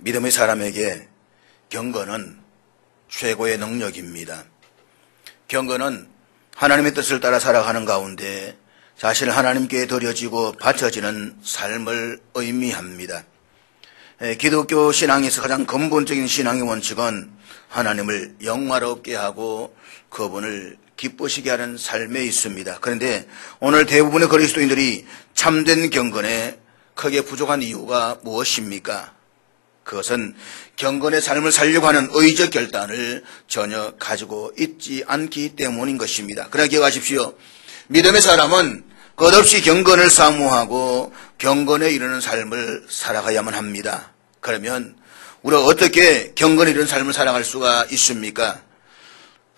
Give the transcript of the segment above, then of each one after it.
믿음의 사람에게 경건은 최고의 능력입니다. 경건은 하나님의 뜻을 따라 살아가는 가운데 자신을 하나님께 드려지고 바쳐지는 삶을 의미합니다. 기독교 신앙에서 가장 근본적인 신앙의 원칙은 하나님을 영화롭게 하고 그분을 기쁘시게 하는 삶에 있습니다. 그런데 오늘 대부분의 그리스도인들이 참된 경건에 크게 부족한 이유가 무엇입니까? 그것은 경건의 삶을 살려고 하는 의적 결단을 전혀 가지고 있지 않기 때문인 것입니다. 그러나 기억하십시오. 믿음의 사람은 끝없이 경건을 사모하고 경건에 이르는 삶을 살아가야만 합니다. 그러면 우리가 어떻게 경건에 이르는 삶을 살아갈 수가 있습니까?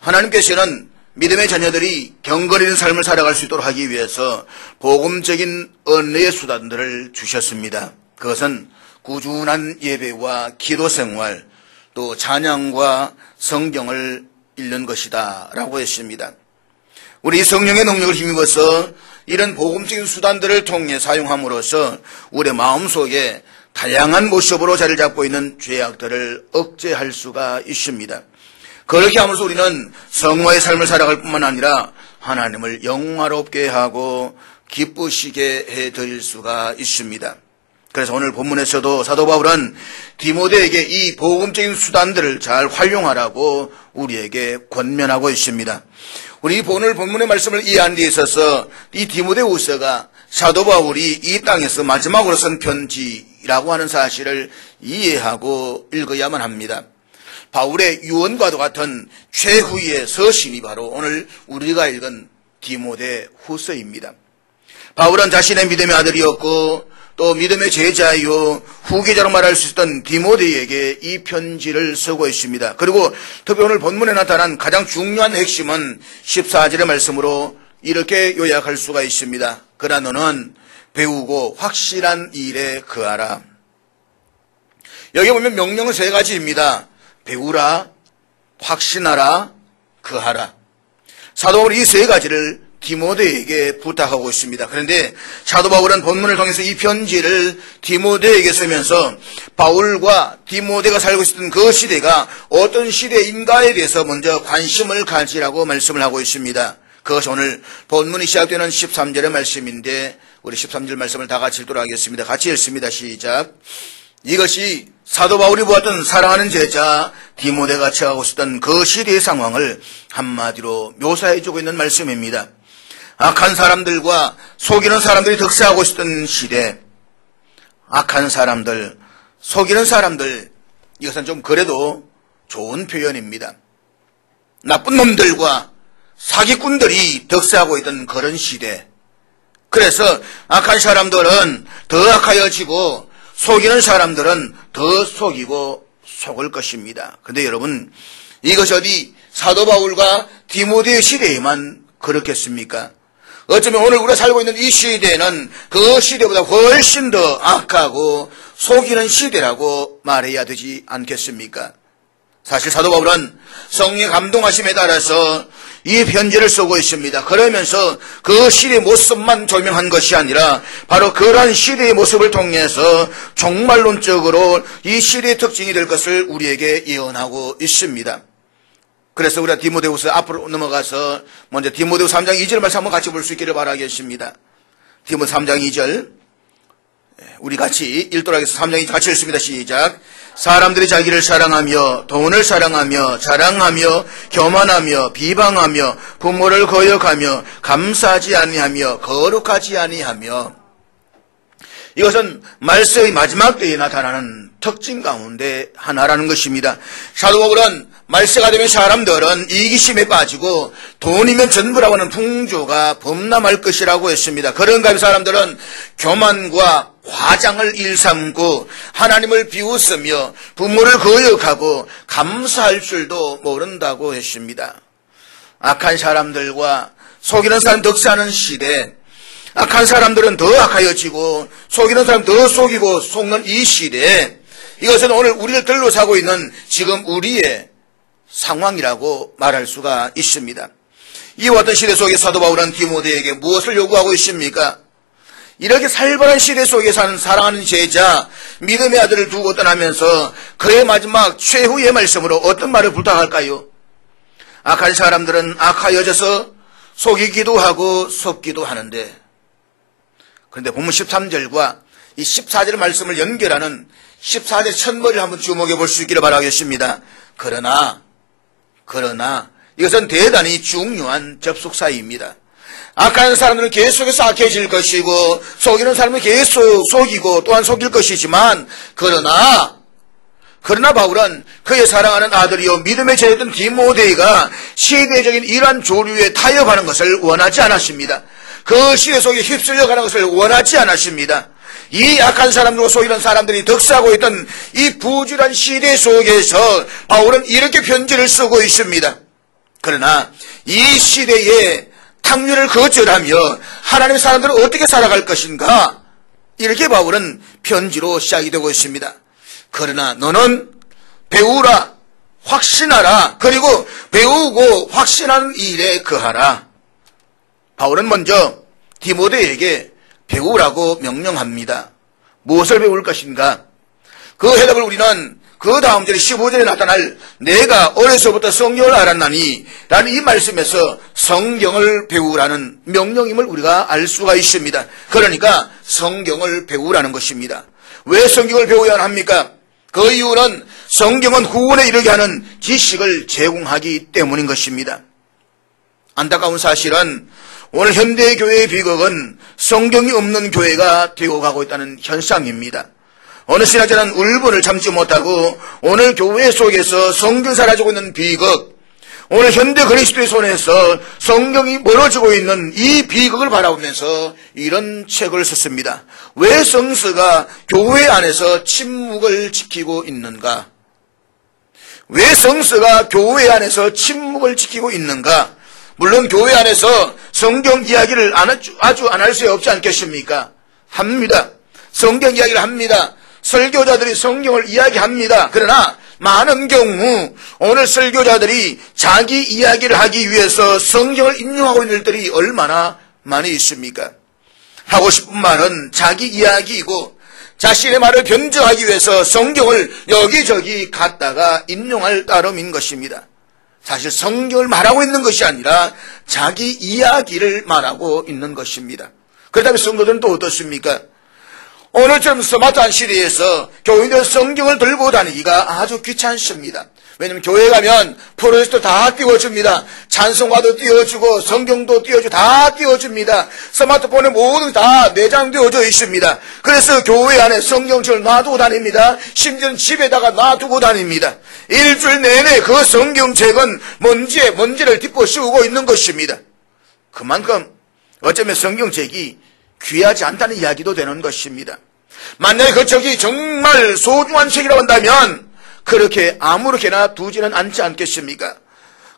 하나님께서는 믿음의 자녀들이 경건에 이르는 삶을 살아갈 수 있도록 하기 위해서 복음적인 은혜의 수단들을 주셨습니다. 그것은 꾸준한 예배와 기도 생활, 또 찬양과 성경을 읽는 것이다 라고 했습니다. 우리 성령의 능력을 힘입어서 이런 복음적인 수단들을 통해 사용함으로써 우리의 마음속에 다양한 모습으로 자리를 잡고 있는 죄악들을 억제할 수가 있습니다. 그렇게 함으로써 우리는 성화의 삶을 살아갈 뿐만 아니라 하나님을 영화롭게 하고 기쁘시게 해드릴 수가 있습니다. 그래서 오늘 본문에서도 사도 바울은 디모데에게 이 복음적인 수단들을 잘 활용하라고 우리에게 권면하고 있습니다. 우리 오늘 본문의 말씀을 이해하는 데 있어서 이 디모데후서가 사도 바울이 이 땅에서 마지막으로 쓴 편지라고 하는 사실을 이해하고 읽어야만 합니다. 바울의 유언과도 같은 최후의 서신이 바로 오늘 우리가 읽은 디모데후서입니다. 바울은 자신의 믿음의 아들이었고 또 믿음의 제자요 후계자로 말할 수 있던 디모데에게 이 편지를 쓰고 있습니다. 그리고 특히 오늘 본문에 나타난 가장 중요한 핵심은 14절의 말씀으로 이렇게 요약할 수가 있습니다. 그러나 너는 배우고 확실한 일에 거하라. 여기 보면 명령은 세 가지입니다. 배우라, 확신하라, 거하라. 사도 바울이 이 세 가지를 디모데에게 부탁하고 있습니다. 그런데 사도 바울은 본문을 통해서 이 편지를 디모데에게 쓰면서 바울과 디모데가 살고 있었던 그 시대가 어떤 시대인가에 대해서 먼저 관심을 가지라고 말씀을 하고 있습니다. 그것이 오늘 본문이 시작되는 13절의 말씀인데 우리 13절 말씀을 다 같이 읽도록 하겠습니다. 같이 읽습니다. 시작. 이것이 사도 바울이 보았던 사랑하는 제자 디모데가 처하고 있었던 그 시대의 상황을 한마디로 묘사해주고 있는 말씀입니다. 악한 사람들과 속이는 사람들이 득세하고 있었던 시대, 악한 사람들, 속이는 사람들, 이것은 좀 그래도 좋은 표현입니다. 나쁜 놈들과 사기꾼들이 득세하고 있던 그런 시대. 그래서 악한 사람들은 더 악하여지고 속이는 사람들은 더 속이고 속을 것입니다. 그런데 여러분, 이것이 어디 사도 바울과 디모데의 시대에만 그렇겠습니까? 어쩌면 오늘 우리가 살고 있는 이 시대는 그 시대보다 훨씬 더 악하고 속이는 시대라고 말해야 되지 않겠습니까? 사실 사도 바울은 성령의 감동하심에 따라서 이 편지를 쓰고 있습니다. 그러면서 그 시대의 모습만 조명한 것이 아니라 바로 그러한 시대의 모습을 통해서 종말론적으로 이 시대의 특징이 될 것을 우리에게 예언하고 있습니다. 그래서 우리가 디모데후서 앞으로 넘어가서 먼저 디모데후서 3장 2절 말씀 한번 같이 볼 수 있기를 바라겠습니다. 디모데 3장 2절 우리 같이 읽도록 하겠습니다. 3장 2절 같이 읽습니다. 시작. 사람들이 자기를 사랑하며 돈을 사랑하며 자랑하며 교만하며 비방하며 부모를 거역하며 감사하지 아니하며 거룩하지 아니하며 이것은 말세의 마지막 때에 나타나는 특징 가운데 하나라는 것입니다. 사도 바울은 말세가 되면 사람들은 이기심에 빠지고 돈이면 전부라고 하는 풍조가 범람할 것이라고 했습니다. 그런가 하면 사람들은 교만과 과장을 일삼고 하나님을 비웃으며 부모를 거역하고 감사할 줄도 모른다고 했습니다. 악한 사람들과 속이는 사람 득세하는 시대, 악한 사람들은 더 악하여지고 속이는 사람 더 속이고 속는 이 시대에 이것은 오늘 우리를 들로 사고 있는 지금 우리의 상황이라고 말할 수가 있습니다. 이와 같은 시대 속에 사도 바울은 디모데에게 무엇을 요구하고 있습니까? 이렇게 살벌한 시대 속에 사는 사랑하는 제자, 믿음의 아들을 두고 떠나면서 그의 마지막 최후의 말씀으로 어떤 말을 부탁할까요? 악한 사람들은 악하여져서 속이기도 하고 속기도 하는데, 그런데 본문 13절과 이 14절 말씀을 연결하는 14절 첫머리를 한번 주목해 볼 수 있기를 바라겠습니다. 그러나 이것은 대단히 중요한 접속사입니다. 악한 사람들은 계속해서 악해질 것이고 속이는 사람은 계속 속이고 또한 속일 것이지만 그러나 바울은 그의 사랑하는 아들이요 믿음의 제자였던 디모데가 시대적인 이러한 조류에 타협하는 것을 원하지 않았습니다. 그 시대 속에 휩쓸려 가는 것을 원하지 않았습니다. 이 악한 사람들과 속이는 사람들이 득세하고 있던 이 부지런한 시대 속에서 바울은 이렇게 편지를 쓰고 있습니다. 그러나 이 시대에 탕류를 거절하며 하나님의 사람들은 어떻게 살아갈 것인가? 이렇게 바울은 편지로 시작이 되고 있습니다. 그러나 너는 배우라, 확신하라, 그리고 배우고 확신하는 일에 거하라. 바울은 먼저 디모데에게 배우라고 명령합니다. 무엇을 배울 것인가? 그 해답을 우리는 그 다음 절에 15절에 나타날 내가 어려서부터 성경을 알았나니 라는 이 말씀에서 성경을 배우라는 명령임을 우리가 알 수가 있습니다. 그러니까 성경을 배우라는 것입니다. 왜 성경을 배워야 합니까? 그 이유는 성경은 구원에 이르게 하는 지식을 제공하기 때문인 것입니다. 안타까운 사실은 오늘 현대 교회의 비극은 성경이 없는 교회가 되어 가고 있다는 현상입니다. 어느 신학자는 울분을 참지 못하고 오늘 교회 속에서 성경이 사라지고 있는 비극, 오늘 현대 그리스도의 손에서 성경이 멀어지고 있는 이 비극을 바라보면서 이런 책을 썼습니다. 왜 성서가 교회 안에서 침묵을 지키고 있는가? 왜 성서가 교회 안에서 침묵을 지키고 있는가? 물론 교회 안에서 성경 이야기를 아주 안 할 수 없지 않겠습니까? 합니다. 성경 이야기를 합니다. 설교자들이 성경을 이야기합니다. 그러나 많은 경우 오늘 설교자들이 자기 이야기를 하기 위해서 성경을 인용하고 있는 일들이 얼마나 많이 있습니까? 하고 싶은 말은 자기 이야기이고 자신의 말을 변증하기 위해서 성경을 여기저기 갖다가 인용할 따름인 것입니다. 사실 성경을 말하고 있는 것이 아니라 자기 이야기를 말하고 있는 것입니다. 그렇다면 성도들은 또 어떻습니까? 오늘처럼 스마트한 시대에서 교인들은 성경을 들고 다니기가 아주 귀찮습니다. 왜냐하면 교회 가면 프로젝터 다 띄워줍니다. 찬송가도 띄워주고 성경도 띄워주고 다 띄워줍니다. 스마트폰에 모든 다 내장되어져 있습니다. 그래서 교회 안에 성경책을 놔두고 다닙니다. 심지어는 집에다가 놔두고 다닙니다. 일주일 내내 그 성경책은 먼지를 딛고 씌우고 있는 것입니다. 그만큼 어쩌면 성경책이 귀하지 않다는 이야기도 되는 것입니다. 만약에 그 책이 정말 소중한 책이라고 한다면 그렇게 아무렇게나 두지는 않지 않겠습니까?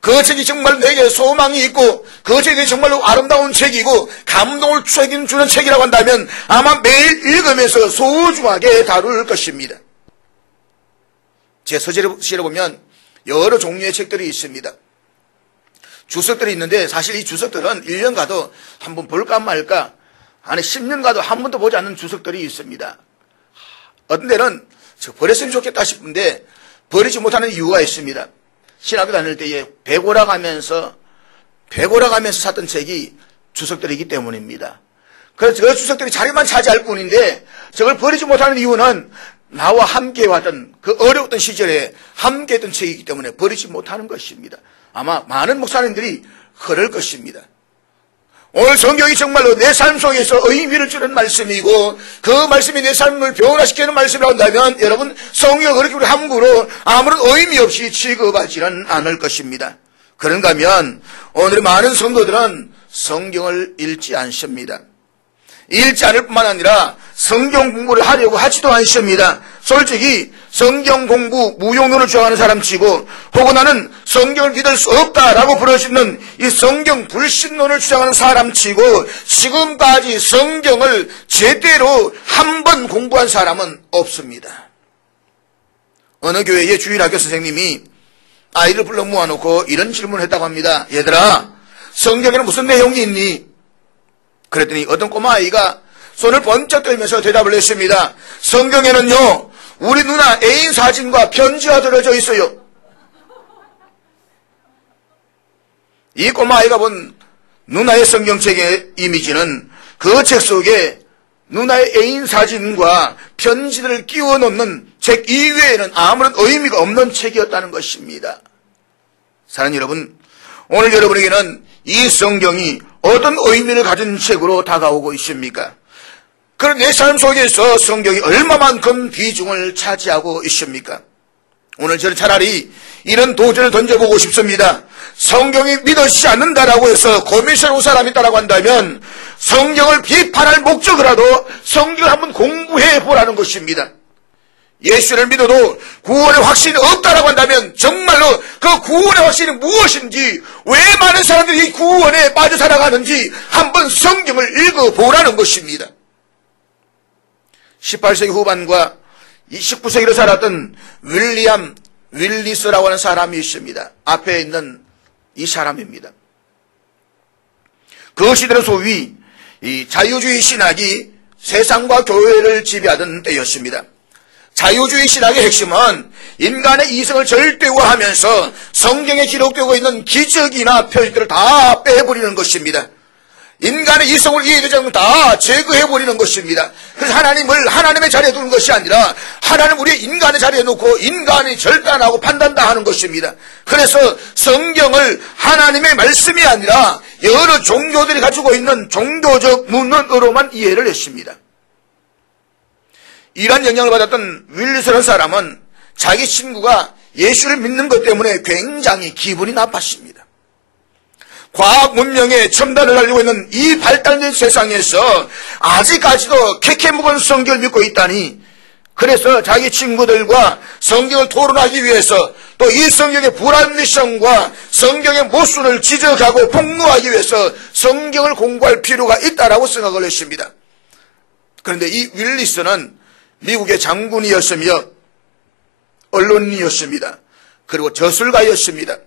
그 책이 정말 내게 소망이 있고 그 책이 정말로 아름다운 책이고 감동을 주는 책이라고 한다면 아마 매일 읽으면서 소중하게 다룰 것입니다. 제 서재를 보면 여러 종류의 책들이 있습니다. 주석들이 있는데 사실 이 주석들은 1년 가도 한번 볼까 말까 안에 10년 가도 한 번도 보지 않는 주석들이 있습니다. 어떤 데는 버렸으면 좋겠다 싶은데 버리지 못하는 이유가 있습니다. 신학교 다닐 때에 배고라 가면서 샀던 책이 주석들이기 때문입니다. 그래서 그 주석들이 자리만 차지할 뿐인데 저걸 버리지 못하는 이유는 나와 함께 왔던 그 어려웠던 시절에 함께 했던 책이기 때문에 버리지 못하는 것입니다. 아마 많은 목사님들이 그럴 것입니다. 오늘 성경이 정말로 내 삶 속에서 의미를 주는 말씀이고 그 말씀이 내 삶을 변화시키는 말씀이라고 한다면 여러분 성경을 그렇게 우리 함부로 아무런 의미 없이 취급하지는 않을 것입니다. 그런가 하면 오늘 많은 성도들은 성경을 읽지 않습니다. 읽지 않을 뿐만 아니라 성경 공부를 하려고 하지도 않습니다. 솔직히 성경 공부 무용론을 주장하는 사람치고 혹은 나는 성경을 믿을 수 없다라고 부르시는 이 성경 불신론을 주장하는 사람치고 지금까지 성경을 제대로 한 번 공부한 사람은 없습니다. 어느 교회의 주일학교 선생님이 아이를 불러 모아놓고 이런 질문을 했다고 합니다. 얘들아, 성경에는 무슨 내용이 있니? 그랬더니 어떤 꼬마 아이가 손을 번쩍 들면서 대답을 했습니다. 성경에는요, 우리 누나 애인 사진과 편지가 들어져 있어요. 이 꼬마아이가 본 누나의 성경책의 이미지는 그 책 속에 누나의 애인 사진과 편지들을 끼워 넣는 책 이외에는 아무런 의미가 없는 책이었다는 것입니다. 사랑하는 여러분, 오늘 여러분에게는 이 성경이 어떤 의미를 가진 책으로 다가오고 있습니까? 그런 내 삶 속에서 성경이 얼마만큼 비중을 차지하고 있습니까? 오늘 저는 차라리 이런 도전을 던져보고 싶습니다. 성경이 믿어지지 않는다라고 해서 고민스러운 사람이 있다라고 한다면 성경을 비판할 목적으로라도 성경을 한번 공부해 보라는 것입니다. 예수를 믿어도 구원의 확신이 없다라고 한다면 정말로 그 구원의 확신이 무엇인지, 왜 많은 사람들이 구원에 빠져 살아가는지 한번 성경을 읽어보라는 것입니다. 18세기 후반과 19세기로 살았던 윌리엄 윌리스라고 하는 사람이 있습니다. 앞에 있는 이 사람입니다. 그 시대는 소위 이 자유주의 신학이 세상과 교회를 지배하던 때였습니다. 자유주의 신학의 핵심은 인간의 이성을 절대화하면서 성경에 기록되고 있는 기적이나 표적들을 다 빼버리는 것입니다. 인간의 이성을 이해되지 않는 다 제거해버리는 것입니다. 그래서 하나님을 하나님의 자리에 두는 것이 아니라 하나님 우리 인간의 자리에 놓고 인간이 절단하고 판단다 하는 것입니다. 그래서 성경을 하나님의 말씀이 아니라 여러 종교들이 가지고 있는 종교적 문헌으로만 이해를 했습니다. 이러한 영향을 받았던 윌리스라는 사람은 자기 친구가 예수를 믿는 것 때문에 굉장히 기분이 나빴습니다. 과학 문명의 첨단을 달리고 있는 이 발달된 세상에서 아직까지도 캐캐묵은 성경을 믿고 있다니, 그래서 자기 친구들과 성경을 토론하기 위해서 또 이 성경의 불합리성과 성경의 모순을 지적하고 폭로하기 위해서 성경을 공부할 필요가 있다라고 생각을 했습니다. 그런데 이 윌리스는 미국의 장군이었으며 언론인이었습니다. 그리고 저술가였습니다.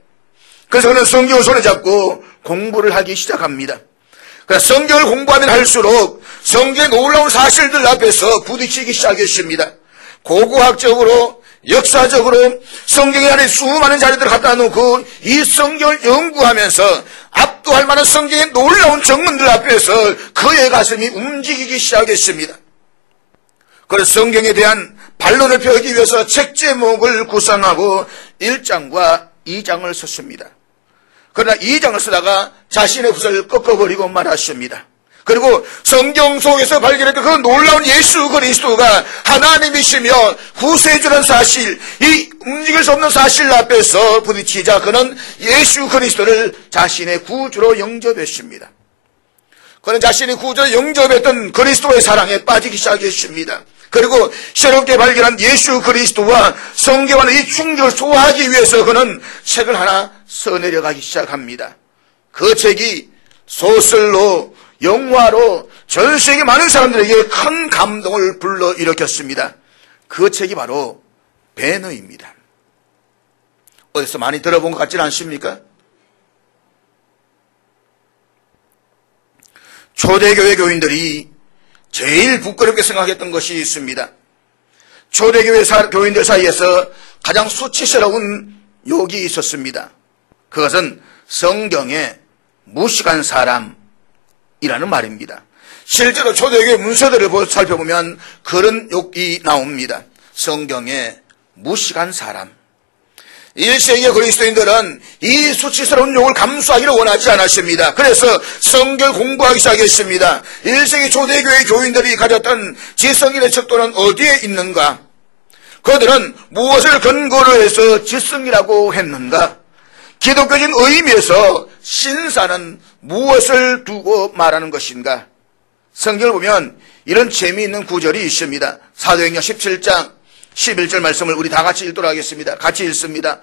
그래서 그는 성경을 손에 잡고 공부를 하기 시작합니다. 그래서 성경을 공부하면 할수록 성경의 놀라운 사실들 앞에서 부딪히기 시작했습니다. 고고학적으로, 역사적으로 성경에 안에 수많은 자료들을 갖다 놓고 이 성경을 연구하면서 압도할 만한 성경의 놀라운 정문들 앞에서 그의 가슴이 움직이기 시작했습니다. 그래서 성경에 대한 반론을 펴기 위해서 책 제목을 구상하고 1장과 2장을 썼습니다. 그러나 2장을 쓰다가 자신의 붓을 꺾어버리고 말았습니다. 그리고 성경 속에서 발견했던 그 놀라운 예수 그리스도가 하나님이시며 구세주라는 사실, 이 움직일 수 없는 사실 앞에서 부딪히자 그는 예수 그리스도를 자신의 구주로 영접했습니다. 그는 자신이 구주로 영접했던 그리스도의 사랑에 빠지기 시작했습니다. 그리고 새롭게 발견한 예수 그리스도와 성경과의 이 충격을 소화하기 위해서 그는 책을 하나 써내려가기 시작합니다. 그 책이 소설로, 영화로 전 세계 많은 사람들에게 큰 감동을 불러일으켰습니다. 그 책이 바로 배너입니다. 어디서 많이 들어본 것 같지는 않습니까? 초대교회 교인들이 제일 부끄럽게 생각했던 것이 있습니다. 초대교회 교인들 사이에서 가장 수치스러운 욕이 있었습니다. 그것은 성경에 무식한 사람이라는 말입니다. 실제로 초대교회 문서들을 살펴보면 그런 욕이 나옵니다. 성경에 무식한 사람. 1세기의 그리스도인들은 이 수치스러운 욕을 감수하기를 원하지 않았습니다. 그래서 성경을 공부하기 시작했습니다. 1세기 초대교회 교인들이 가졌던 지성인의 척도는 어디에 있는가? 그들은 무엇을 근거로 해서 지성이라고 했는가? 기독교적인 의미에서 신사는 무엇을 두고 말하는 것인가? 성경을 보면 이런 재미있는 구절이 있습니다. 사도행전 17장 11절 말씀을 우리 다 같이 읽도록 하겠습니다. 같이 읽습니다.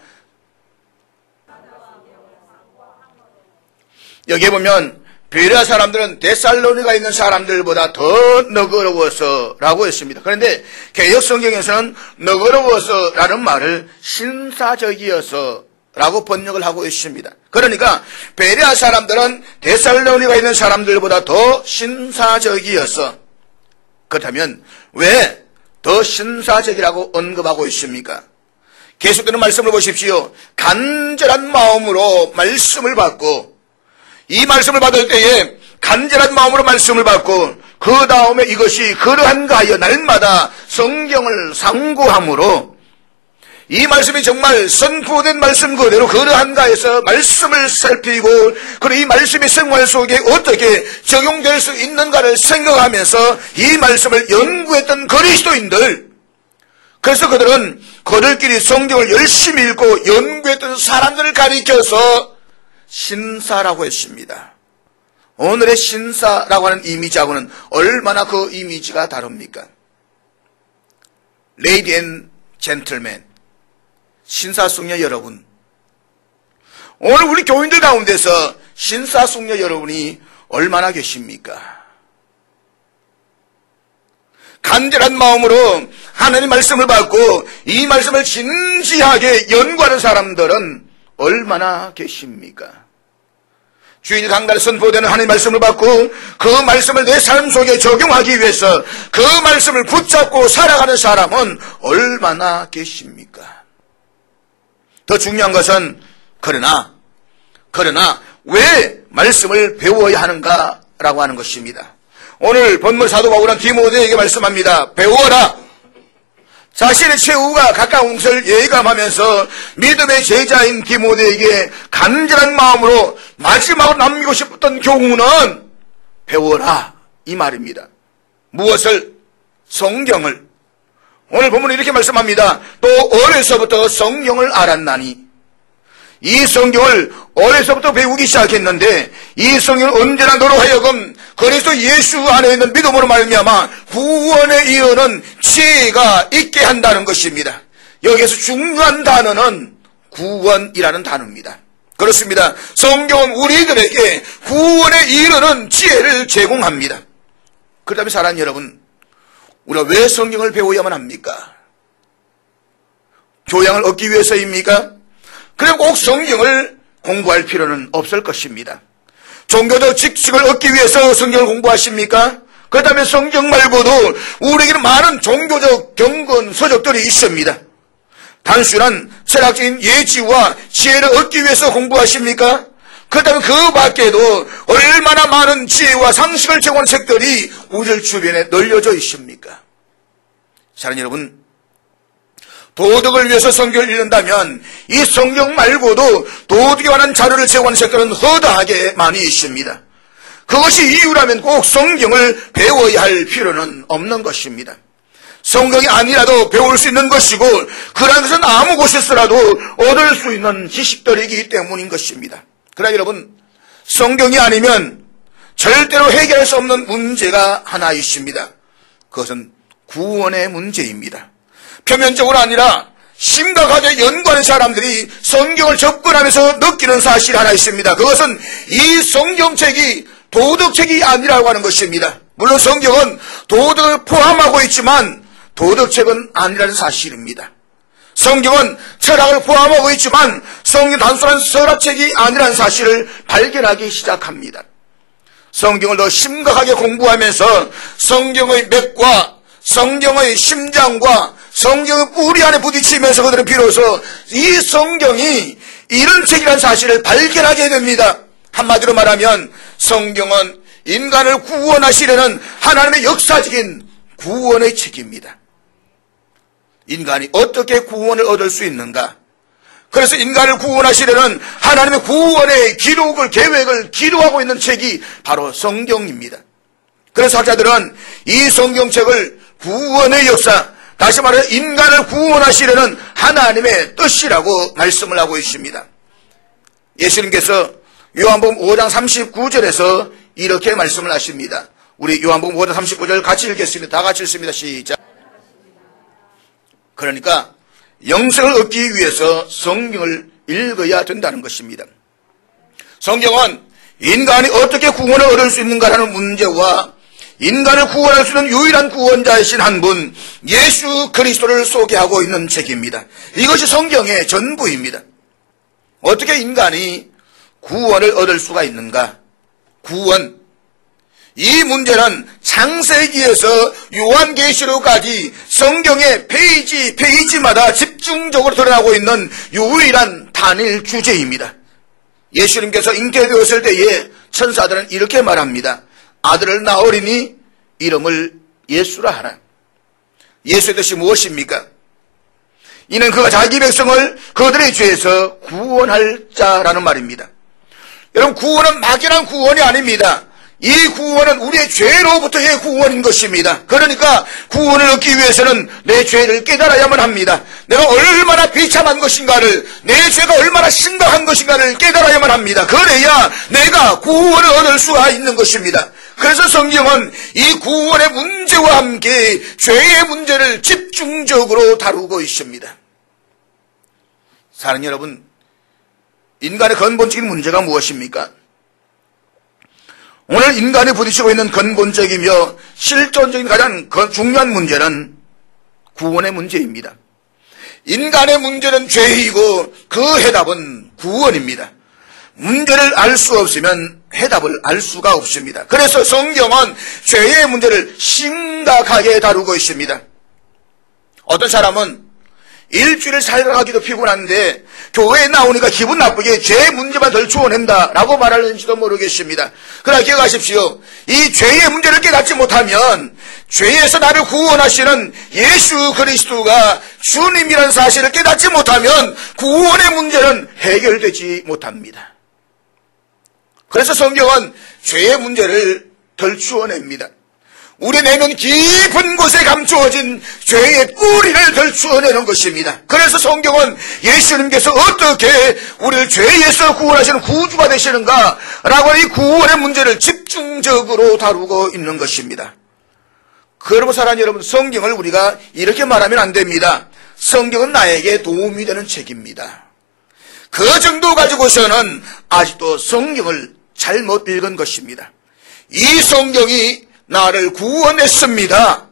여기에 보면 베레아 사람들은 데살로니가 있는 사람들보다 더 너그러워서 라고 했습니다. 그런데 개역 성경에서는 너그러워서 라는 말을 신사적이어서 라고 번역을 하고 있습니다. 그러니까 베레아 사람들은 데살로니가 있는 사람들보다 더 신사적이어서, 그렇다면 왜 더 신사적이라고 언급하고 있습니까? 계속되는 말씀을 보십시오. 간절한 마음으로 말씀을 받고, 이 말씀을 받을 때에 간절한 마음으로 말씀을 받고, 그 다음에 이것이 그러한가 하여 날마다 성경을 상고함으로, 이 말씀이 정말 선포된 말씀 그대로 그러한가 해서 말씀을 살피고, 그리고 이 말씀의 생활 속에 어떻게 적용될 수 있는가를 생각하면서 이 말씀을 연구했던 그리스도인들, 그래서 그들은 그들끼리 성경을 열심히 읽고 연구했던 사람들을 가리켜서 신사라고 했습니다. 오늘의 신사라고 하는 이미지하고는 얼마나 그 이미지가 다릅니까? 레이디 앤 젠틀맨, 신사숙녀 여러분, 오늘 우리 교인들 가운데서 신사숙녀 여러분이 얼마나 계십니까? 간절한 마음으로 하나님 말씀을 받고 이 말씀을 진지하게 연구하는 사람들은 얼마나 계십니까? 주일이 당날 선포되는 하나님 말씀을 받고 그 말씀을 내 삶 속에 적용하기 위해서 그 말씀을 붙잡고 살아가는 사람은 얼마나 계십니까? 더 중요한 것은 그러나 왜 말씀을 배워야 하는가라고 하는 것입니다. 오늘 본문 사도 바울은 디모데에게 말씀합니다. 배워라. 자신의 최후가 가까운 것을 예감하면서 믿음의 제자인 디모데에게 간절한 마음으로 마지막으로 남기고 싶었던 교훈은 배워라, 이 말입니다. 무엇을? 성경을. 오늘 본문은 이렇게 말씀합니다. 또 어려서부터 성경을 알았나니, 이 성경을 어려서부터 배우기 시작했는데 이 성경은 언제나 너로 하여금 그리스도 예수 안에 있는 믿음으로 말미암아 구원에 이르는 지혜가 있게 한다는 것입니다. 여기에서 중요한 단어는 구원이라는 단어입니다. 그렇습니다. 성경은 우리들에게 구원에 이르는 지혜를 제공합니다. 그렇다면 사랑하는 여러분, 우리가 왜 성경을 배워야만 합니까? 교양을 얻기 위해서입니까? 그리고 꼭 성경을 공부할 필요는 없을 것입니다. 종교적 직책을 얻기 위해서 성경을 공부하십니까? 그렇다면 성경 말고도 우리에게는 많은 종교적 경건 서적들이 있습니다. 단순한 철학적인 예지와 지혜를 얻기 위해서 공부하십니까? 그렇다면 그 밖에도 얼마나 많은 지혜와 상식을 제공하는 책들이 우리 주변에 널려져 있습니까? 사랑하는 여러분, 도덕을 위해서 성경을 읽는다면 이 성경 말고도 도덕에 관한 자료를 제공하는 책들은 허다하게 많이 있습니다. 그것이 이유라면 꼭 성경을 배워야 할 필요는 없는 것입니다. 성경이 아니라도 배울 수 있는 것이고 그러한 것은 아무 곳에서라도 얻을 수 있는 지식들이기 때문인 것입니다. 그러나 여러분, 성경이 아니면 절대로 해결할 수 없는 문제가 하나 있습니다. 그것은 구원의 문제입니다. 표면적으로 아니라 심각하게 연구하는 사람들이 성경을 접근하면서 느끼는 사실이 하나 있습니다. 그것은 이 성경책이 도덕책이 아니라고 하는 것입니다. 물론 성경은 도덕을 포함하고 있지만 도덕책은 아니라는 사실입니다. 성경은 철학을 포함하고 있지만 성경 단순한 설화책이 아니라는 사실을 발견하기 시작합니다. 성경을 더 심각하게 공부하면서 성경의 맥과 성경의 심장과 성경의 뿌리 안에 부딪히면서 그들은 비로소 이 성경이 이런 책이라는 사실을 발견하게 됩니다. 한마디로 말하면 성경은 인간을 구원하시려는 하나님의 역사적인 구원의 책입니다. 인간이 어떻게 구원을 얻을 수 있는가? 그래서 인간을 구원하시려는 하나님의 구원의 기록을, 계획을 기록하고 있는 책이 바로 성경입니다. 그래서 학자들은 이 성경책을 구원의 역사, 다시 말해 인간을 구원하시려는 하나님의 뜻이라고 말씀을 하고 있습니다. 예수님께서 요한복음 5장 39절에서 이렇게 말씀을 하십니다. 우리 요한복음 5장 39절 같이 읽겠습니다. 다 같이 읽습니다. 시작. 그러니까 영생을 얻기 위해서 성경을 읽어야 된다는 것입니다. 성경은 인간이 어떻게 구원을 얻을 수 있는가라는 문제와 인간을 구원할 수 있는 유일한 구원자이신 한 분, 예수 그리스도를 소개하고 있는 책입니다. 이것이 성경의 전부입니다. 어떻게 인간이 구원을 얻을 수가 있는가? 구원. 이 문제는 창세기에서 요한계시록까지 성경의 페이지마다 집중적으로 드러나고 있는 유일한 단일 주제입니다. 예수님께서 잉태되었을 때에 천사들은 이렇게 말합니다. 아들을 낳으리니 이름을 예수라 하라. 예수의 뜻이 무엇입니까? 이는 그가 자기 백성을 그들의 죄에서 구원할 자라는 말입니다. 여러분, 구원은 막연한 구원이 아닙니다. 이 구원은 우리의 죄로부터의 구원인 것입니다. 그러니까 구원을 얻기 위해서는 내 죄를 깨달아야만 합니다. 내가 얼마나 비참한 것인가를, 내 죄가 얼마나 심각한 것인가를 깨달아야만 합니다. 그래야 내가 구원을 얻을 수가 있는 것입니다. 그래서 성경은 이 구원의 문제와 함께 죄의 문제를 집중적으로 다루고 있습니다. 사랑하는 여러분, 인간의 근본적인 문제가 무엇입니까? 오늘 인간이 부딪히고 있는 근본적이며 실존적인 가장 중요한 문제는 구원의 문제입니다. 인간의 문제는 죄이고 그 해답은 구원입니다. 문제를 알 수 없으면 해답을 알 수가 없습니다. 그래서 성경은 죄의 문제를 심각하게 다루고 있습니다. 어떤 사람은 일주일을 살아가기도 피곤한데 교회에 나오니까 기분 나쁘게 죄의 문제만 덜 추워낸다 라고 말하는지도 모르겠습니다. 그러나 기억하십시오. 이 죄의 문제를 깨닫지 못하면 죄에서 나를 구원하시는 예수 그리스도가 주님이라는 사실을 깨닫지 못하면 구원의 문제는 해결되지 못합니다. 그래서 성경은 죄의 문제를 덜 추워냅니다. 우리 내면 깊은 곳에 감추어진 죄의 뿌리를 덜 추어내는 것입니다. 그래서 성경은 예수님께서 어떻게 우리를 죄에서 구원하시는 구주가 되시는가 라고 하는 이 구원의 문제를 집중적으로 다루고 있는 것입니다. 그러므로 사랑하는 여러분, 성경을 우리가 이렇게 말하면 안 됩니다. 성경은 나에게 도움이 되는 책입니다. 그 정도 가지고서는 아직도 성경을 잘못 읽은 것입니다. 이 성경이 나를 구원했습니다.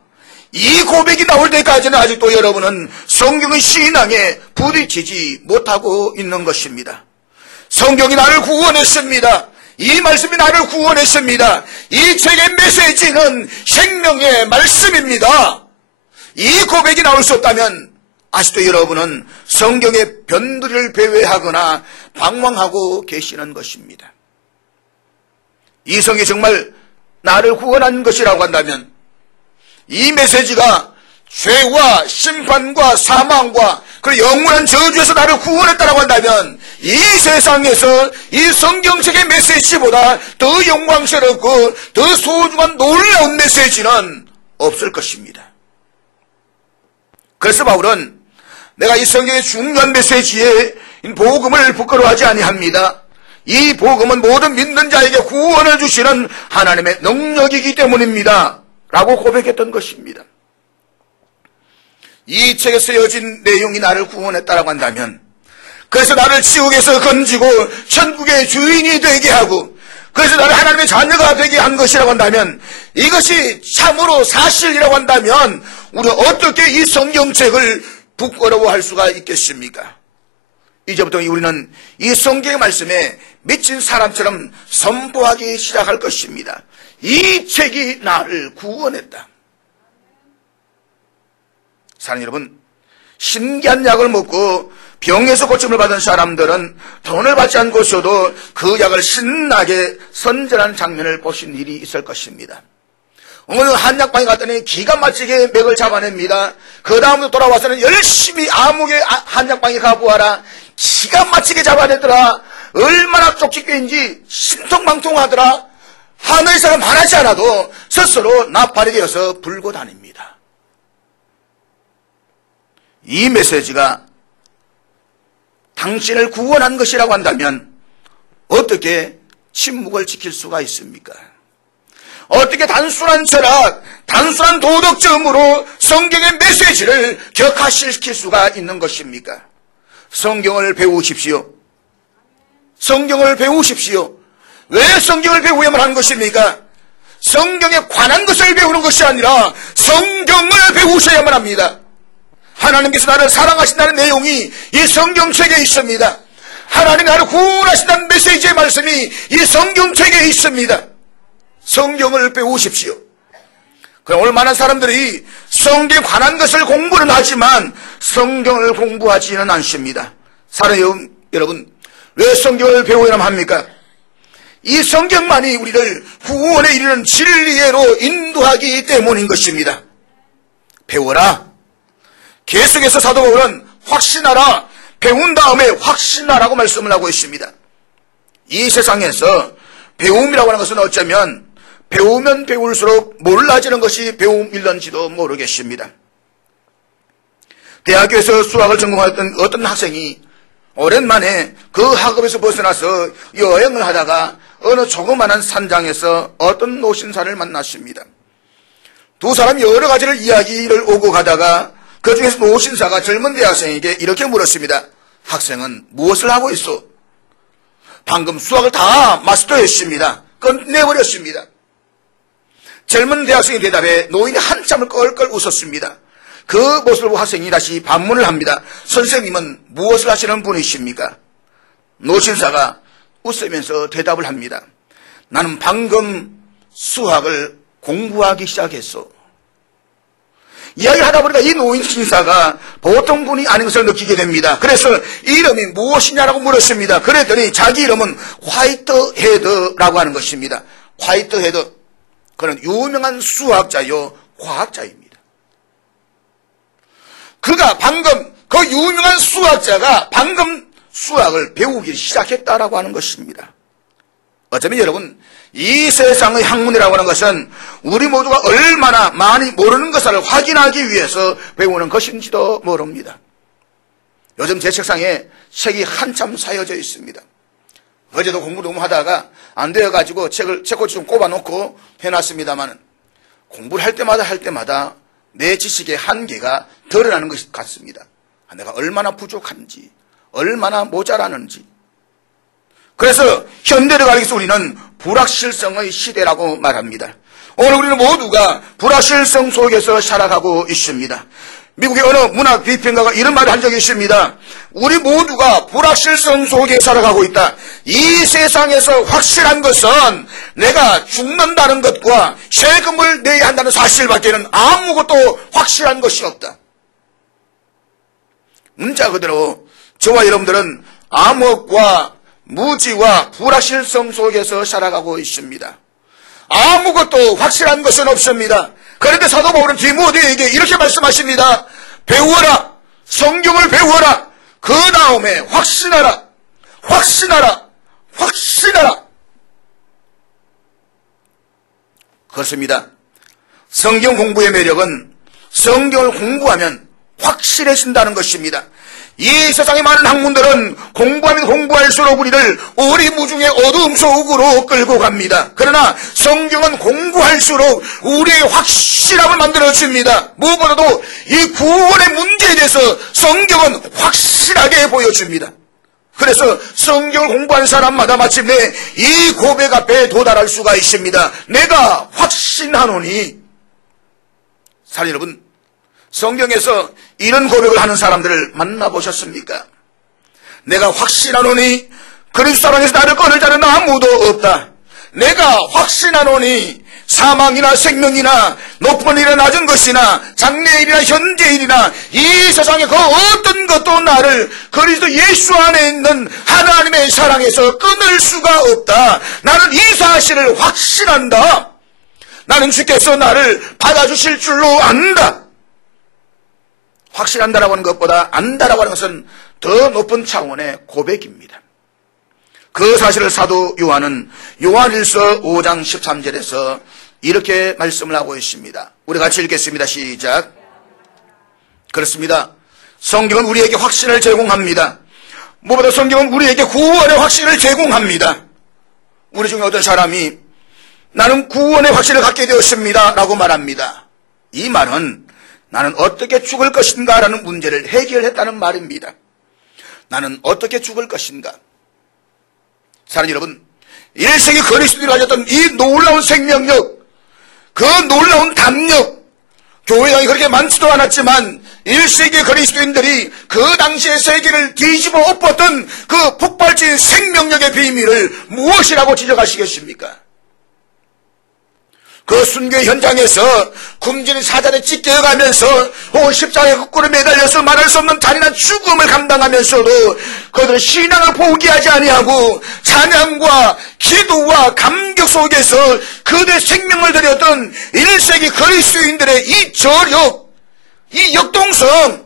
이 고백이 나올 때까지는 아직도 여러분은 성경의 신앙에 부딪히지 못하고 있는 것입니다. 성경이 나를 구원했습니다. 이 말씀이 나를 구원했습니다. 이 책의 메시지는 생명의 말씀입니다. 이 고백이 나올 수 없다면 아직도 여러분은 성경의 변두리를 배회하거나 방황하고 계시는 것입니다. 이 성경이 정말 나를 구원한 것이라고 한다면 이 메시지가 죄와 심판과 사망과 그리고 영원한 저주에서 나를 구원했다고 한다면 이 세상에서 이 성경책의 메시지보다 더 영광스럽고 더 소중한 놀라운 메시지는 없을 것입니다. 그래서 바울은 내가 이 성경의 중요한 메시지에 복음을 부끄러워하지 아니합니다. 이 복음은 모든 믿는 자에게 구원을 주시는 하나님의 능력이기 때문입니다. 라고 고백했던 것입니다. 이 책에 쓰여진 내용이 나를 구원했다라고 한다면, 그래서 나를 지옥에서 건지고 천국의 주인이 되게 하고, 그래서 나를 하나님의 자녀가 되게 한 것이라고 한다면, 이것이 참으로 사실이라고 한다면 우리가 어떻게 이 성경책을 부끄러워할 수가 있겠습니까? 이제부터 우리는 이 성경의 말씀에 미친 사람처럼 선포하기 시작할 것입니다. 이 책이 나를 구원했다. 사랑하는 여러분, 신기한 약을 먹고 병에서 고침을 받은 사람들은 돈을 받지 않고서도 그 약을 신나게 선전하는 장면을 보신 일이 있을 것입니다. 오늘 한약방에 갔더니 기가 막히게 맥을 잡아냅니다. 그 다음부터 돌아와서는 열심히 아무개 한약방에 가보아라. 기가 막히게 잡아내더라. 얼마나 쪽집게인지 신통방통하더라. 하늘 사람 하나지 않아도 스스로 나팔이 되어서 불고 다닙니다. 이 메시지가 당신을 구원한 것이라고 한다면 어떻게 침묵을 지킬 수가 있습니까? 어떻게 단순한 철학, 단순한 도덕점으로 성경의 메시지를 격화시킬 수가 있는 것입니까? 성경을 배우십시오. 성경을 배우십시오. 왜 성경을 배우야만 하는 것입니까? 성경에 관한 것을 배우는 것이 아니라 성경을 배우셔야만 합니다. 하나님께서 나를 사랑하신다는 내용이 이 성경책에 있습니다. 하나님 나를 구원하신다는 메시지의 말씀이 이 성경책에 있습니다. 성경을 배우십시오. 그럼 오늘 많은 사람들이 성경에 관한 것을 공부는 하지만 성경을 공부하지는 않습니다. 사랑하는 여러분, 왜 성경을 배워야 합니까? 이 성경만이 우리를 구원에 이르는 진리로 인도하기 때문인 것입니다. 배워라. 계속해서 사도 바울은 확신하라, 배운 다음에 확신하라고 말씀을 하고 있습니다. 이 세상에서 배움이라고 하는 것은 어쩌면 배우면 배울수록 몰라지는 것이 배움일런지도 모르겠습니다. 대학교에서 수학을 전공했던 어떤 학생이 오랜만에 그 학업에서 벗어나서 여행을 하다가 어느 조그마한 산장에서 어떤 노신사를 만났습니다. 두 사람이 여러 가지를 이야기를 오고 가다가 그 중에서 노신사가 젊은 대학생에게 이렇게 물었습니다. 학생은 무엇을 하고 있어? 방금 수학을 다 마스터했습니다. 끝내버렸습니다. 젊은 대학생의 대답에 노인이 한참을 껄껄 웃었습니다. 그 모습을 보고 학생이 다시 반문을 합니다. 선생님은 무엇을 하시는 분이십니까? 노신사가 웃으면서 대답을 합니다. 나는 방금 수학을 공부하기 시작했어. 이야기를 하다 보니까 이 노인 신사가 보통 분이 아닌 것을 느끼게 됩니다. 그래서 이름이 무엇이냐라고 물었습니다. 그랬더니 자기 이름은 화이트헤드라고 하는 것입니다. 화이트헤드, 그는 유명한 수학자요 과학자입니다. 그가 방금 그 유명한 수학자가 방금 수학을 배우기 시작했다라고 하는 것입니다. 어쩌면 여러분, 이 세상의 학문이라고 하는 것은 우리 모두가 얼마나 많이 모르는 것을 확인하기 위해서 배우는 것인지도 모릅니다. 요즘 제 책상에 책이 한참 쌓여져 있습니다. 어제도 공부 너무 하다가 안 되어가지고 책꽂이 좀 꼽아놓고 해놨습니다만 공부를 할 때마다 내 지식의 한계가 드러나는 것 같습니다. 내가 얼마나 부족한지, 얼마나 모자라는지. 그래서 현대를 가리켜서 우리는 불확실성의 시대라고 말합니다. 오늘 우리는 모두가 불확실성 속에서 살아가고 있습니다. 미국의 어느 문학 비평가가 이런 말을 한 적이 있습니다. 우리 모두가 불확실성 속에 살아가고 있다. 이 세상에서 확실한 것은 내가 죽는다는 것과 세금을 내야 한다는 사실밖에는 아무것도 확실한 것이 없다. 문자 그대로 저와 여러분들은 암흑과 무지와 불확실성 속에서 살아가고 있습니다. 아무것도 확실한 것은 없습니다. 그런데 사도 바울은 디모데에게 이렇게 말씀하십니다. 배워라. 성경을 배워라. 그 다음에 확신하라. 확신하라. 확신하라. 그렇습니다. 성경 공부의 매력은 성경을 공부하면 확실해진다는 것입니다. 이 세상의 많은 학문들은 공부하면 공부할수록 우리를 오리무중의 어두움 속으로 끌고 갑니다. 그러나 성경은 공부할수록 우리의 확실함을 만들어줍니다. 무엇보다도 이 구원의 문제에 대해서 성경은 확실하게 보여줍니다. 그래서 성경을 공부하는 사람마다 마침내 이 고백 앞에 도달할 수가 있습니다. 내가 확신하노니. 사랑 여러분, 성경에서 이런 고백을 하는 사람들을 만나보셨습니까? 내가 확신하노니 그리스도 사랑에서 나를 끊을 자는 아무도 없다. 내가 확신하노니 사망이나 생명이나 높은 일이나 낮은 것이나 장래일이나 현재일이나 이 세상의 그 어떤 것도 나를 그리스도 예수 안에 있는 하나님의 사랑에서 끊을 수가 없다. 나는 이 사실을 확신한다. 나는 주께서 나를 받아주실 줄로 안다. 확실한다라고 하는 것보다 안다라고 하는 것은 더 높은 차원의 고백입니다. 그 사실을 사도 요한은 요한일서 5장 13절에서 이렇게 말씀을 하고 있습니다. 우리 같이 읽겠습니다. 시작. 그렇습니다. 성경은 우리에게 확신을 제공합니다. 무엇보다 성경은 우리에게 구원의 확신을 제공합니다. 우리 중에 어떤 사람이 나는 구원의 확신을 갖게 되었습니다 라고 말합니다. 이 말은 나는 어떻게 죽을 것인가 라는 문제를 해결했다는 말입니다. 나는 어떻게 죽을 것인가. 사랑하는 여러분, 1세기 그리스도인이 가졌던 이 놀라운 생명력, 그 놀라운 담력, 교회당이 그렇게 많지도 않았지만 1세기 그리스도인들이 그 당시의 세계를 뒤집어 엎었던 그 폭발적인 생명력의 비밀을 무엇이라고 지적하시겠습니까? 그 순교 현장에서 굶주린 사자를 찢겨가면서 십자가에 거꾸로 매달려서 말할 수 없는 잔인한 죽음을 감당하면서도 그들은 신앙을 포기하지 아니하고 찬양과 기도와 감격 속에서 그들의 생명을 드렸던 1세기 그리스도인들의 이 저력, 이 역동성,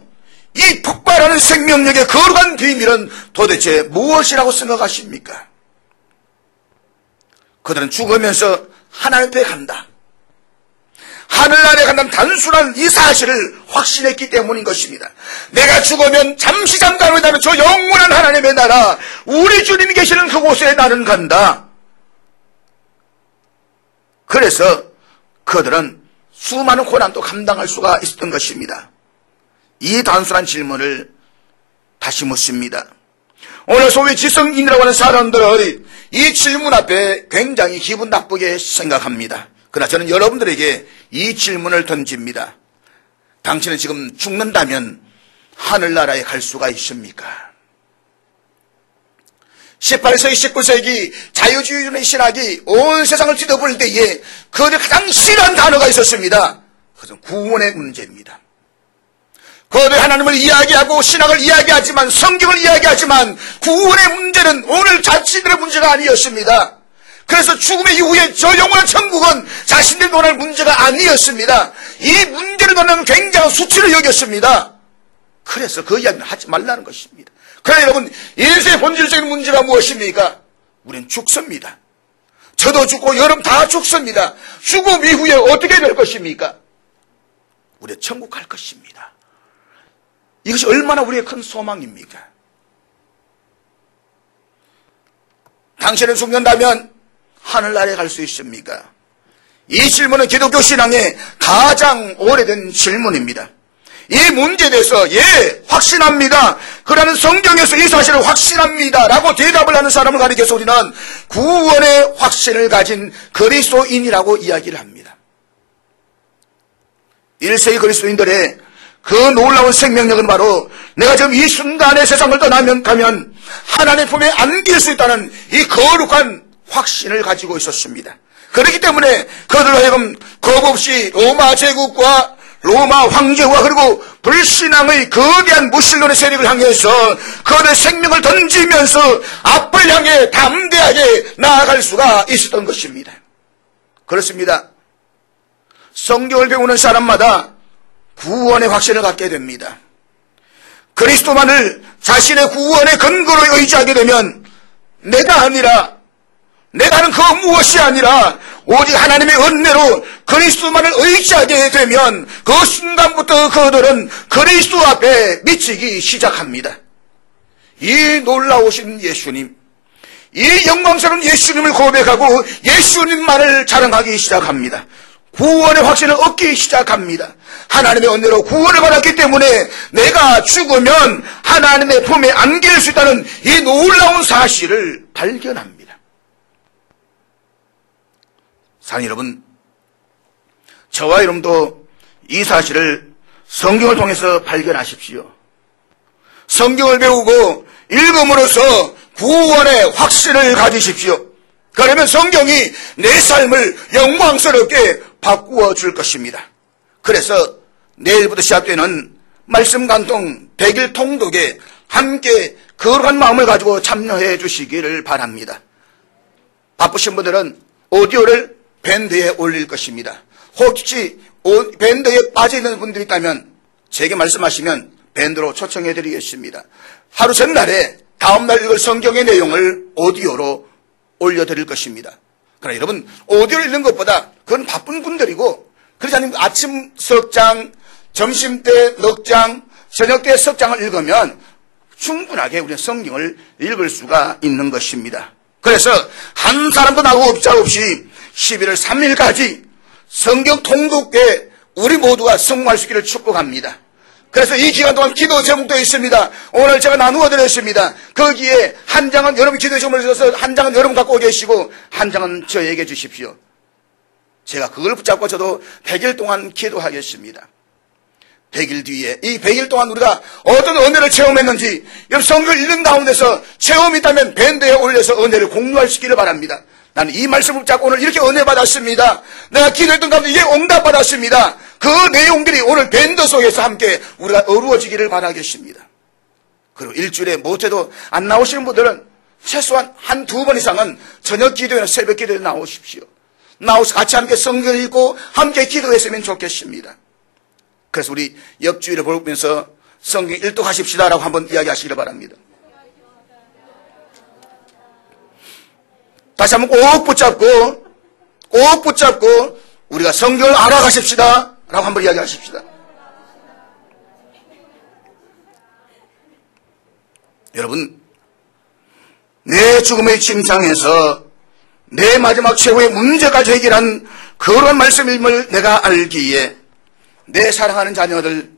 이 폭발하는 생명력의 거룩한 비밀은 도대체 무엇이라고 생각하십니까? 그들은 죽으면서 하나님 앞에 간다. 하늘나라에 간다는 단순한 이 사실을 확신했기 때문인 것입니다. 내가 죽으면 잠시 잠깐을 다는 저 영원한 하나님의 나라, 우리 주님이 계시는 그곳에 나는 간다. 그래서 그들은 수많은 고난도 감당할 수가 있었던 것입니다. 이 단순한 질문을 다시 묻습니다. 오늘 소위 지성인이라고 하는 사람들은 이 질문 앞에 굉장히 기분 나쁘게 생각합니다. 그러나 저는 여러분들에게 이 질문을 던집니다. 당신은 지금 죽는다면 하늘나라에 갈 수가 있습니까? 18세기, 19세기 자유주의의 신학이 온 세상을 뒤덮을 때에 그들이 가장 싫어하는 단어가 있었습니다. 그것은 구원의 문제입니다. 그들 하나님을 이야기하고 신학을 이야기하지만, 성경을 이야기하지만 구원의 문제는 오늘 자신들의 문제가 아니었습니다. 그래서 죽음의 이후에 저 영원한 천국은 자신들이 논할 문제가 아니었습니다. 이 문제를 논하는 굉장한 수치를 여겼습니다. 그래서 그 이야기는 하지 말라는 것입니다. 그러나 여러분, 인생의 본질적인 문제가 무엇입니까? 우리는 죽습니다. 저도 죽고 여러분 다 죽습니다. 죽음 이후에 어떻게 될 것입니까? 우리는 천국 갈 것입니다. 이것이 얼마나 우리의 큰 소망입니까? 당신은 죽는다면 하늘나라에 갈 수 있습니까? 이 질문은 기독교 신앙의 가장 오래된 질문입니다. 이 문제에 대해서 확신합니다. 그러는 성경에서 이 사실을 확신합니다 라고 대답을 하는 사람을 가리켜서 우리는 구원의 확신을 가진 그리스도인이라고 이야기를 합니다. 1세기 그리스도인들의 그 놀라운 생명력은 바로 내가 지금 이 순간의 세상을 가면 하나님의 품에 안길 수 있다는 이 거룩한 확신을 가지고 있었습니다. 그렇기 때문에 그들로 하여금 겁없이 로마 제국과 로마 황제와 그리고 불신앙의 거대한 무신론의 세력을 향해서 그들의 생명을 던지면서 앞을 향해 담대하게 나아갈 수가 있었던 것입니다. 그렇습니다. 성경을 배우는 사람마다 구원의 확신을 갖게 됩니다. 그리스도만을 자신의 구원의 근거로 의지하게 되면 내가 하는 그 무엇이 아니라 오직 하나님의 은혜로 그리스도만을 의지하게 되면 그 순간부터 그들은 그리스도 앞에 미치기 시작합니다. 이 놀라우신 예수님, 이 영광스러운 예수님을 고백하고 예수님만을 자랑하기 시작합니다. 구원의 확신을 얻기 시작합니다. 하나님의 은혜로 구원을 받았기 때문에 내가 죽으면 하나님의 품에 안길 수 있다는 이 놀라운 사실을 발견합니다. 사랑하는 여러분, 저와 여러분도 이 사실을 성경을 통해서 발견하십시오. 성경을 배우고 읽음으로써 구원의 확신을 가지십시오. 그러면 성경이 내 삶을 영광스럽게 바꾸어 줄 것입니다. 그래서 내일부터 시작되는 말씀 간통 100일 통독에 함께 거룩한 마음을 가지고 참여해 주시기를 바랍니다. 바쁘신 분들은 오디오를 밴드에 올릴 것입니다. 혹시 밴드에 빠져있는 분들이 있다면 제게 말씀하시면 밴드로 초청해 드리겠습니다. 하루 전날에 다음날 읽을 성경의 내용을 오디오로 올려드릴 것입니다. 그러나 여러분, 오디오를 읽는 것보다 그건 바쁜 분들이고, 그렇지 않으면 아침 석 장, 점심 때 넉 장, 저녁 때 석 장을 읽으면 충분하게 우리는 성경을 읽을 수가 있는 것입니다. 그래서 한 사람도 나고 없자 없이 11월 3일까지 성경 통독회 우리 모두가 성공할 수 있기를 축복합니다. 그래서 이 기간 동안 기도 제목도 있습니다. 오늘 제가 나누어 드렸습니다. 거기에 한 장은 여러분 기도 제목을 써서 한 장은 여러분 갖고 계시고 한 장은 저에게 주십시오. 제가 그걸 붙잡고 저도 100일 동안 기도하겠습니다. 100일 뒤에 이 100일 동안 우리가 어떤 은혜를 체험했는지 여러분 성경을 읽는 가운데서 체험이 있다면 밴드에 올려서 은혜를 공유할 수 있기를 바랍니다. 나는 이 말씀을 붙잡고 오늘 이렇게 은혜 받았습니다. 내가 기도했던 가운데 이게 응답 받았습니다. 그 내용들이 오늘 밴드 속에서 함께 우리가 어루어지기를 바라겠습니다. 그리고 일주일에 못해도 안 나오시는 분들은 최소한 한두 번 이상은 저녁 기도회나 새벽 기도에 나오십시오. 나오셔서 같이 함께 성경 읽고 함께 기도했으면 좋겠습니다. 그래서 우리 역주일을 보면서 성경 일독하십시다라고 한번 이야기하시기를 바랍니다. 다시 한번 꼭 붙잡고 우리가 성경을 알아가십시다 라고 한번 이야기하십시다. 여러분, 내 죽음의 침상에서 내 마지막 최후의 문제까지 해결한 그런 말씀임을 내가 알기에 내 사랑하는 자녀들,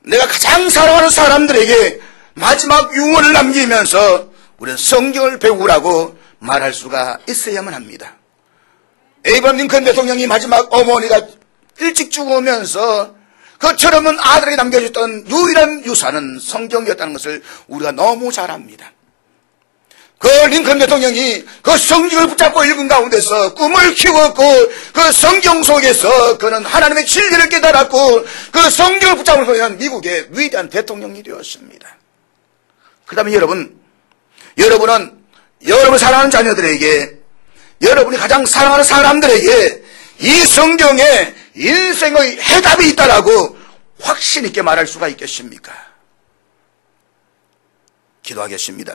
내가 가장 사랑하는 사람들에게 마지막 유언을 남기면서 우리는 성경을 배우라고 말할 수가 있어야만 합니다. 에이브라임 링컨 대통령이 마지막 어머니가 일찍 죽으면서 그 철없는 아들에게 남겨줬던 유일한 유산은 성경이었다는 것을 우리가 너무 잘 압니다. 그 링컨 대통령이 그 성경을 붙잡고 읽은 가운데서 꿈을 키웠고 그 성경 속에서 그는 하나님의 진리를 깨달았고 그 성경을 붙잡고 보면 미국의 위대한 대통령이 되었습니다. 그다음에 여러분은 여러분 사랑하는 자녀들에게, 여러분이 가장 사랑하는 사람들에게 이 성경에 인생의 해답이 있다라고 확신 있게 말할 수가 있겠습니까? 기도하겠습니다.